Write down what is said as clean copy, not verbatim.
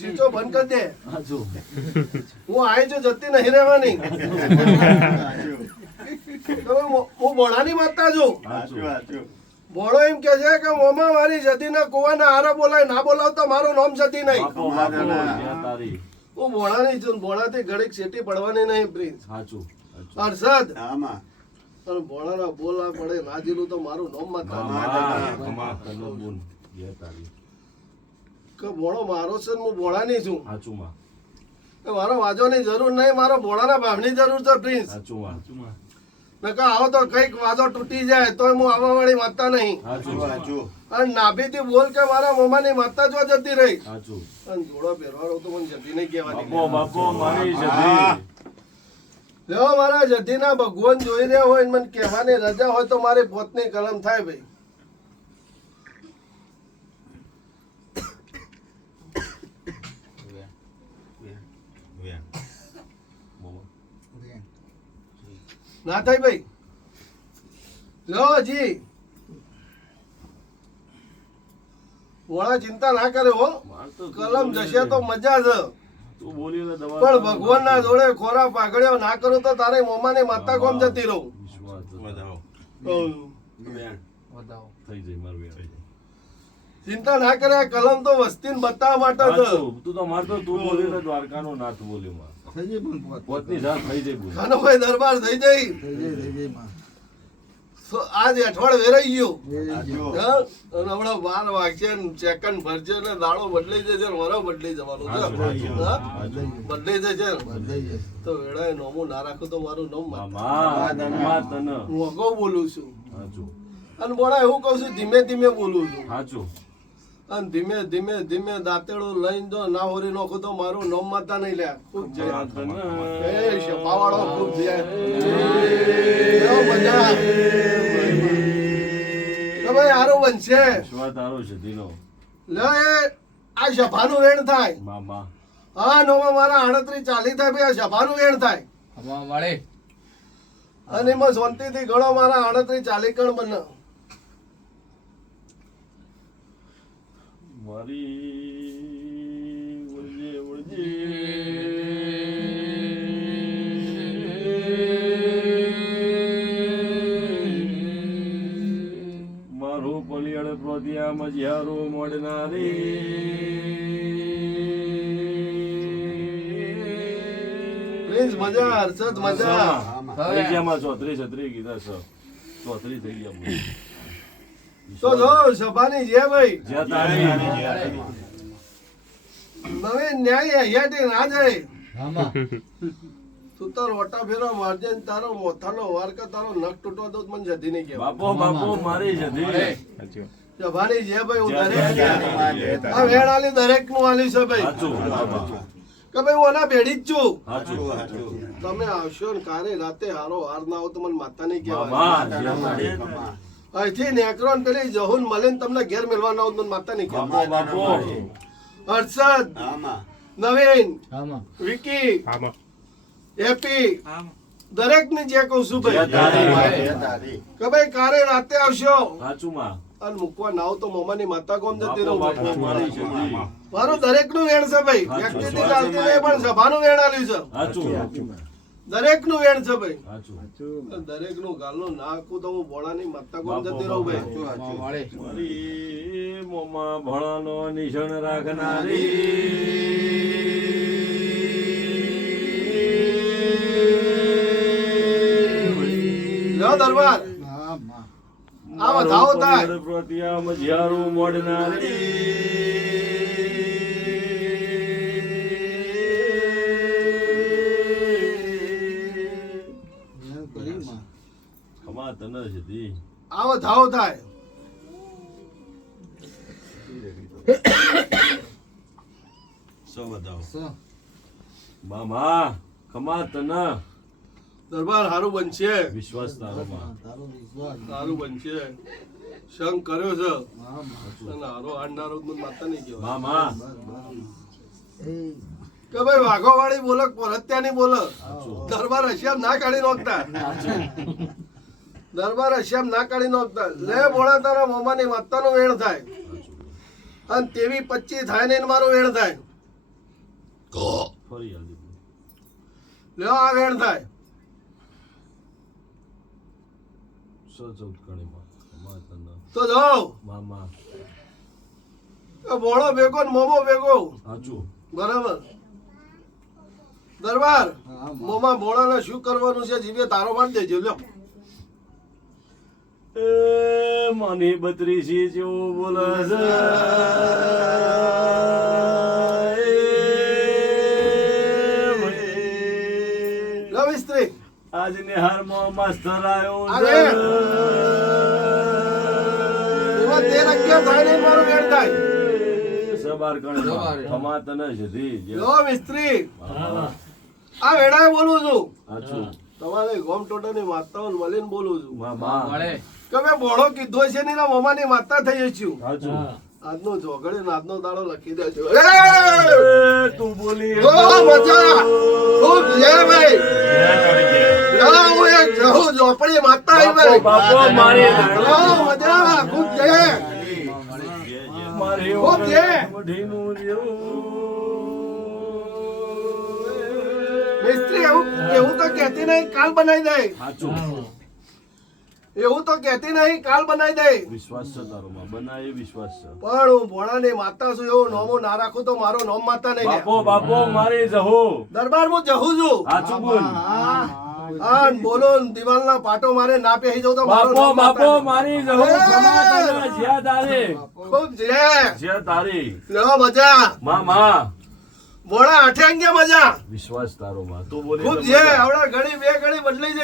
ચીચો બંધ કરી દે. હું આઈ જો જતી નહીં રહેવાની. હું બોણાની માતા છું. બોળો એમ કે છે કે મોમાં મારી જતીના કુવાના હારા બોલાય, ના બોલાવતો મારું નામ જતી નહીં. હું બોણાની છું. બોણાથી ઘડીક શેટી પડવાની નહીં પ્રિન્સ. હર્ષદ બોણાના બોલા પડે નાજીલું તો મારું નામ માતા. બોણો મારો છે, હું બોણાની છું. મારો વાજોની જરૂર નહીં, મારો બોણાના ભાવની જરૂર છે પ્રિન્સ. નકા આવો તો કઈક વાજો તૂટી જાય તો હું આવવા વાળી માતા નહીં. અને નાભીથી બોલ કે મારા મોમાની માતા જો જતી રહી. અને જોડો પહેરવાનો તો મને જતી નહીં કહેવાની. લેવો મારા જતીના ભગવાન જોઈ રહ્યા હોય મને કહેવાની રજા હોય તો મારી પોતની કલમ થાય ભાઈ. ના થાય ભાઈ. લો જી મોડા ચિંતા ના કરે હો. કલમ જશે તો મજા છે. પણ ભગવાન ના જોડે ખોરા પાઘડ્યો ના કરું તો તારે મોમાની માતા કોમ જતી રહું. ચિંતા ના કરે. કલમ તો વસ્તી બતાવવા માટે છે. તું તો મારતો તું બોલી દ્વારકાનો નાથ બોલ્યો. દરબાર થઈ જઈ. આજ અઠવાડ વેરાઈ ગયો. હમણાં 12 વાગશે સેકન્ડ ભરશે ને દાડો બદલાઈ જશે, વરો બદલાઈ જવાનું છે. બદલાઈ જશે તો વેળાએ નોમું ના રાખું તો મારું નામ હું અગાઉ બોલું છું. અને બોલા એવું કઉ છું ધીમે ધીમે બોલું છું. અને ધીમે ધીમે ધીમે દાંતેડું લઈને જો ના હોરી નાખું તો મારું નામ માતા નહીં લે. ખૂબ જાય શપાવાળો ખૂબ જાય. ભાઈ હારું બનશે. લે આ શભાનું વેણ થાય. હા નોમાં મારા 38 થાય ભાઈ. આ શભાનું વેણ થાય અને એમાં શાંતિથી ગણો મારા 38 કણ બને. મારું પલિયળ પ્રોતિયા મજિયારું મોડનારી પ્રિન્સ મજા. હર્ષદ મજા. 34 કીધા 34 થઈ ગયા. તો જો સભાની જે ભાઈ નવી ન્યાય અહીંયાથી ના જાય. તું તારો વટા ફેરો મારજે તારો મોથાનો વાર કે તારો નખ તૂટવા દો મને જતી નહીં કહેવાય. બાપો મારી જતી સભાની જે ભાઈ હું દરેક આ વેણ આલી દરેક નું આલી છે ભાઈ. કે ભાઈ હું એના ભેડી જ છું. તમે આવશો ને કારે રાતે હારો હાર ના આવો તો મને માતા નહીં કહેવાય. અહીંથી નેકરો ને પેલી જહુન મળે ને તમને ઘેર મેળવાના આવું માતા નહીં કહેવાય. હર્ષદ, નવીન, વિકી, એપી દરેક ને જે કઉ છું ભાઈ કે ભાઈ કારે રાતે આવશો અને મૂકવા ના આવ તો મોમાની માતા કોમ જતી રહું. મારું દરેક નું વેણ છે ભાઈ. વ્યક્તિથી ચાલતી નહીં પણ સભાનું વેણ આલ્યું છે. દરેક નું વેણ છે ભાઈ. દરેક નું ગાલનું નાખું તો હું ભોળાની માતા કોમ જતી રહું ભાઈ. મોમાં ભોળાનો નિશાન રાખનારી દરબાર આ વધાવો થાય. પ્રત્યા મજિયારું મોડનારી ખમા તને જતી આવો ધાવો થાય. મામા ખમા તને દરબાર હારું બનશે. વિશ્વાસ તારોમાં હારું બનશે. સંગ કર્યો છે અને હારો હાંડનારો માતા નહીં કહેવાય. મામા કે ભાઈ વાઘો વાળી બોલક પરત્યાની બોલક દરબાર હશ્યામ ના કાઢી નોખતા. દરબાર હશ્યામ ના કાઢી નોખતા. લે બોળા તારા મોમાની માતાનું વેણ થાય અને તેવી 25 થાય ને મારું વેણ થાય. વળી હાલ દીધું. લ્યો આ વેણ થાય 14 કણીમાં. માતાના. તો જાઓ મામા. ભોળો ભેગો ને મોમો ભેગો સાચું. બરાબર દરબાર મોમાં ભોળાને શું કરવાનું છે જીવે તારો માર દેજો લ્યો એ માની બત્રીસી જેવું બોલે છે. લો મિસ્ત્રી આજ નિહારમાં માસ્તર આવ્યો અરે! એમાં 13-11 થાય ને મારું વેણ થાય સબાર કણીમાં. ખમા તને સીધી જે. લો મિસ્ત્રી આ વેડાએ બોલું છું સાચું. તમારે ગોમ ટોટાની માતાઓને મળીને બોલું છું મામા. કે મેં ભોળો કીધો છે ને એના મોમાની માતા થઈ છું સાચું. આજનો ઝોગડી ને આજનો દાડો લખી દેજો એ, તું બોલી ઓ મજા ખૂબ જય ભાઈ લા હું એક જહુ ઝોપડી માતા આવી ભાઈ બાપો મારી ઓ મજા ખૂબ જય મારી ખૂબ જય મઢીનું જેવું. મિસ્ત્રી એવું તો કહેતી નહીં કાલ બનાવી દે સાચું. એવું તો કહેતી નહીં કાલ બનાવી દે વિશ્વાસ છે તારો માં. બનાય વિશ્વાસ છે. પણ હું ભોળાની માતા છું એવું નોમો ના રાખું તો મારો નોમ માતા નહીં લે. બાપો મારી જહો. દરબાર હું જહું છું સાચું બોલ. હા બોલો ને દિવાલના પાટો મારે ના પહેરી જાઉં તો મારો નોમ બાપો માતા મારી જહો. ખમા તને જ્યાં તારે. ખૂબ જય જ્યાં તારી. લો મજા મામા. ભોળા આઠે અંગે મજા વિશ્વાસ તારો માં. તું બોલી ખૂબ જય આવડા ઘડી બે ઘડી બદલાઈ જાય